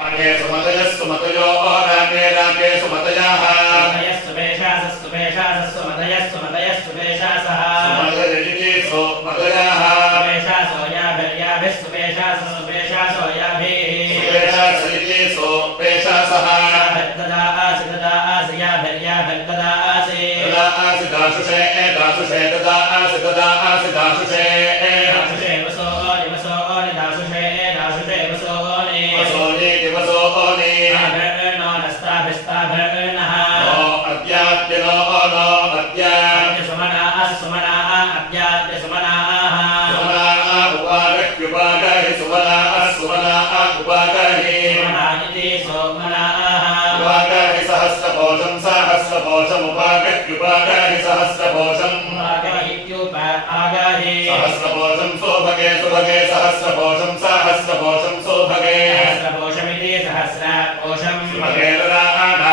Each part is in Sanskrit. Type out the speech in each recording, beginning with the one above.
राके सुमतयस्तु मतयो राके राके सुमतयाः सुमतयस्तु पेशासस्तु पेशासस्तु मतयस्तु मतयस्तु पेशासः सुमतयजिति सुमतयाः पेशासो याभिर्याभिस्तु पेशासस्तु पेशासो याभिः सुपेशासजिति सुपेशासः तदा आसि याभिर्याभिर्तदा आसि तदा आसि दाशुषे दाशुषे तदा आसि दाशुषे दाशुषे वसोनि वसोनि दाशुषे दाशुषे वसोनि वसोनि दिवसोनि आभरणो नस्ताभिस्ताभरणः अद्याद्यनो नो अद्याद्य सुमनाः सुमनाः अद्याद्य सुमनाः सुमनाः उपागह्युपागहि सुमनाः सुमनाः उपागहि सुमनानिति सोमनाः उपागहि सहस्रकोशं सहस्रकोशमुपागह्युपागहि सहस्रकोशम् आगाहि सहस्रकोशं सुभगे सुभगे सहस्रकोशं सहस्रकोशं सुभगे सहस्रकोशमिति सहस्रकोशं सुभगेरराणा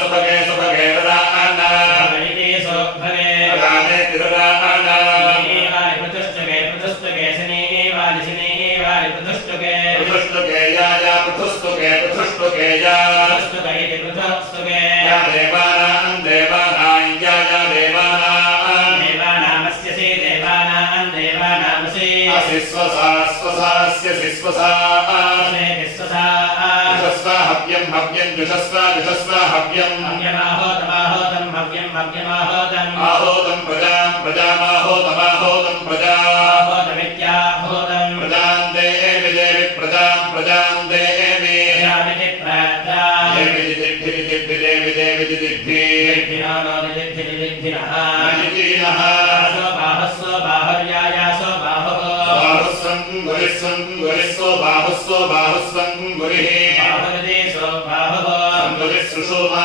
सुभगे सुभगेरराणा भगनिति सुभगे गाने तिरराणा पृथुष्टुके पृथुष्टुके शनिवालिशिनि वालि पृथुष्टुके पृथुष्टुके या पृथुष्टुके पृथुष्टुके या पृथुष्टुके इति पृथुष्टुके या देवानां देवानां या देवानामस्यसि देवानां देवानामसि असि स्वसा स्वसास्य सिस्वसा विश्वसा जुषस्वा हव्यं हव्यं जुषस्वा जुषस्वा हव्यं हव्यमाहोतमाहोतं हव्यं हव्यमाहोतम् आहोतं प्रजां प्रजामाहोतमाहोतं प्रजा आहोतमित्याहोतं प्रजां देवि देवि प्रजां देवि प्रजामिति प्रजा देवि दिद्भिः देवि देवि दिद्भिः दिद्धिनो नो दिद्धिनः निजीनः स्वबाहस्व बाहुर्यायासो बाहुः बाहुस्वं गुरिस्वं गुरिस्वो बाहुस्वो बाहुस्वं गुरिः बाहुरिति स्वबाहुः गुरिः सुषुमा